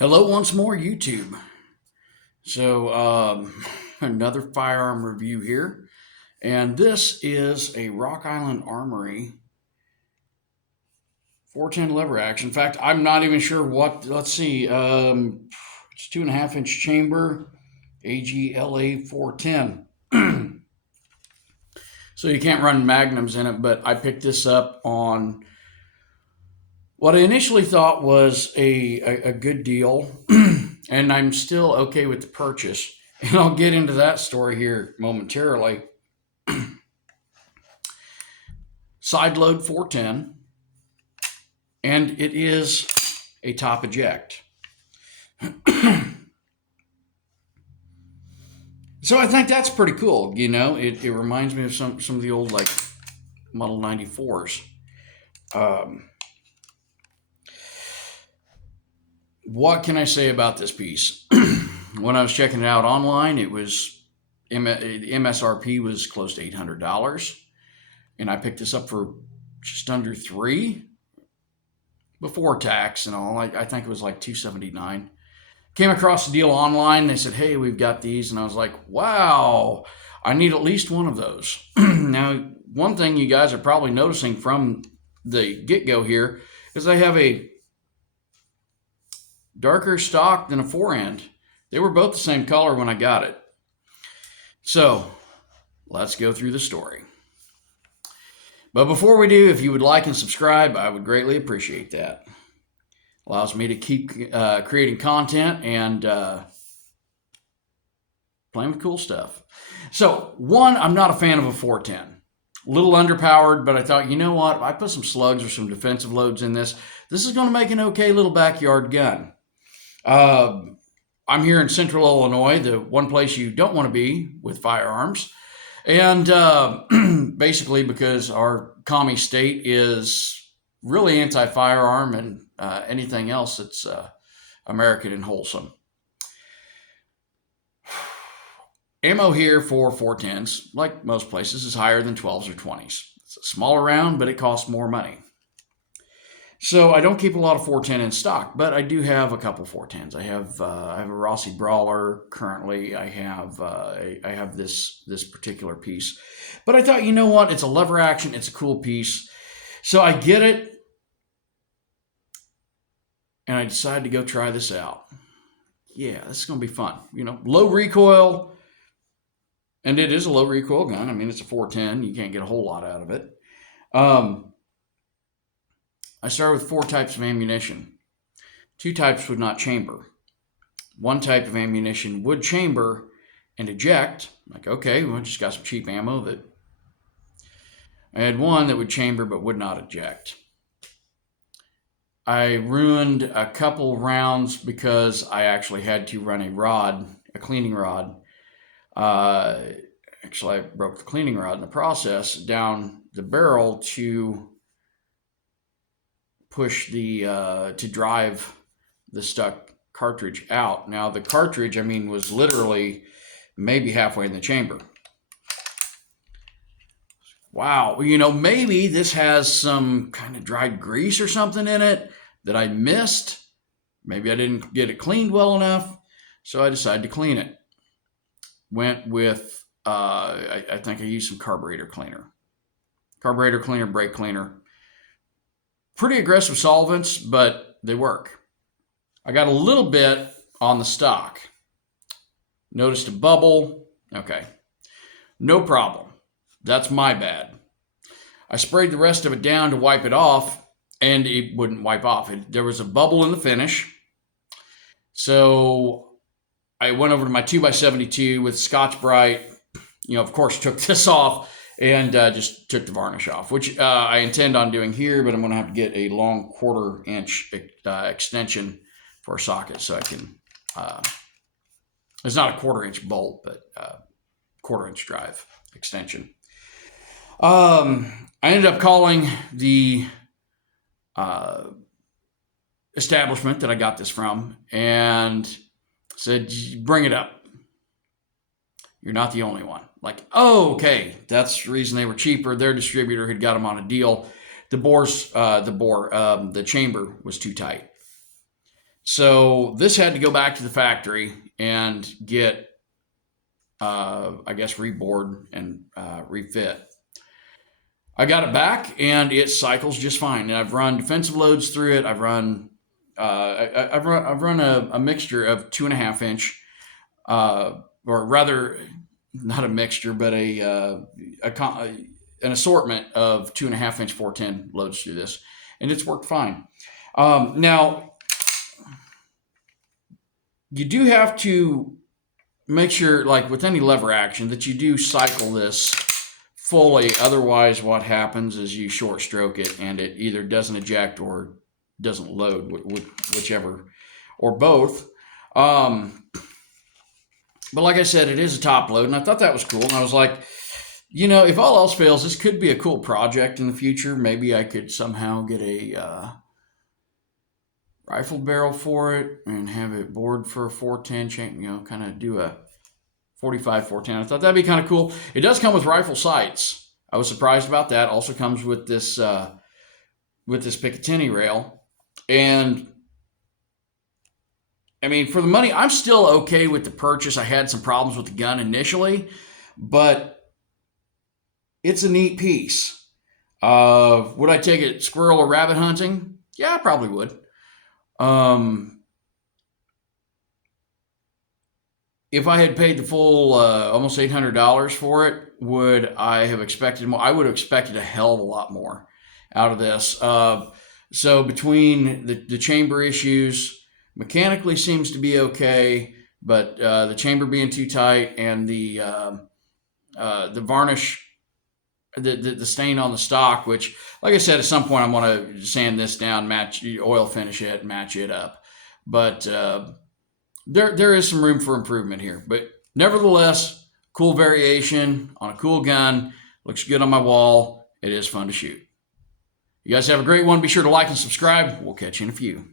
Hello once more, YouTube. So, another firearm review here. And this is a Rock Island Armory 410 lever action. In fact, I'm not even sure what, let's see, it's 2.5-inch chamber, AGLA 410. So you can't run magnums in it, but I picked this up on what I initially thought was a good deal, and I'm still okay with the purchase. And I'll get into that story here momentarily. Side load 410, and it is a top eject. So I think that's pretty cool. You know, it reminds me of some of the old like Model 94s. What can I say about this piece? When I was checking it out online, it was MSRP was close to $800, and I picked this up for just under $3 before tax and all. I think it was like $279. Came across the deal online. They said, "Hey, we've got these," and I was like, "Wow, I need at least one of those." Now, one thing you guys are probably noticing from the get-go here is I have a darker stock than a forend. They were both the same color when I got it. So let's go through the story. But before we do, if you would like and subscribe, I would greatly appreciate that. Allows me to keep creating content and playing with cool stuff. So one, I'm not a fan of a 410. A little underpowered, but I thought, you know what? If I put some slugs or some defensive loads in this is going to make an okay little backyard gun. I'm here in Central Illinois, the one place you don't want to be with firearms. And basically because our commie state is really anti-firearm and anything else that's American and wholesome. Ammo here for 410s, like most places, is higher than 12s or 20s. It's a smaller round, but it costs more money. So I don't keep a lot of 410 in stock, but I do have a couple 410s. I have a Rossi Brawler currently. I have this particular piece, but I thought, you know what? It's a lever action. It's a cool piece, so I get it, and I decided to go try this out. Yeah, this is gonna be fun. You know, low recoil, and it is a low recoil gun. I mean, it's a 410. You can't get a whole lot out of it. I started with 4 types of ammunition. 2 types would not chamber. 1 type of ammunition would chamber and eject. Like, okay, well, just got some cheap ammo that I had 1 that would chamber but would not eject. I ruined a couple rounds because I actually had to run a cleaning rod. Actually, I broke the cleaning rod in the process down the barrel to push to drive the stuck cartridge out. Now the cartridge, I mean, was literally maybe halfway in the chamber. Wow, you know, maybe this has some kind of dried grease or something in it that I missed. Maybe I didn't get it cleaned well enough, so I decided to clean it. Went with, I think I used some carburetor cleaner, brake cleaner. Pretty aggressive solvents, but they work. I got a little bit on the stock. Noticed a bubble. Okay, no problem. That's my bad. I sprayed the rest of it down to wipe it off, and it wouldn't wipe off. There was a bubble in the finish. So I went over to my 2x72 with Scotch-Brite. You know, of course, took this off and just took the varnish off, which I intend on doing here, but I'm going to have to get a long 1/4-inch extension for a socket so I can, it's not a 1/4-inch bolt, but 1/4-inch drive extension. I ended up calling the establishment that I got this from and said, "Bring it up. You're not the only one." Like, oh, okay, that's the reason they were cheaper. Their distributor had got them on a deal. The chamber was too tight. So this had to go back to the factory and get, I guess, reboard and refit. I got it back and it cycles just fine. And I've run defensive loads through it. I've run a mixture of 2.5 inch, or rather, not a mixture, but an assortment of 2.5 inch 410 loads through this, and it's worked fine. Now, you do have to make sure, like with any lever action, that you do cycle this fully. Otherwise, what happens is you short stroke it and it either doesn't eject or doesn't load, whichever, or both. But like I said, it is a top load, and I thought that was cool. And I was like, if all else fails, this could be a cool project in the future. Maybe I could somehow get a rifle barrel for it and have it bored for a 410 chain, kind of do a 45 410. I thought that'd be kind of cool. It does come with rifle sights. I was surprised about that. Also comes with this Picatinny rail. And I mean, for the money, I'm still okay with the purchase. I had some problems with the gun initially, but it's a neat piece. Would I take it squirrel or rabbit hunting? Yeah, I probably would. If I had paid the full almost $800 for it, would I have expected more? I would have expected a hell of a lot more out of this. So between the chamber issues, mechanically seems to be okay, but the chamber being too tight and the varnish, the stain on the stock, which, like I said, at some point I'm going to sand this down, oil finish it, match it up. But there is some room for improvement here. But nevertheless, cool variation on a cool gun. Looks good on my wall. It is fun to shoot. You guys have a great one. Be sure to like and subscribe. We'll catch you in a few.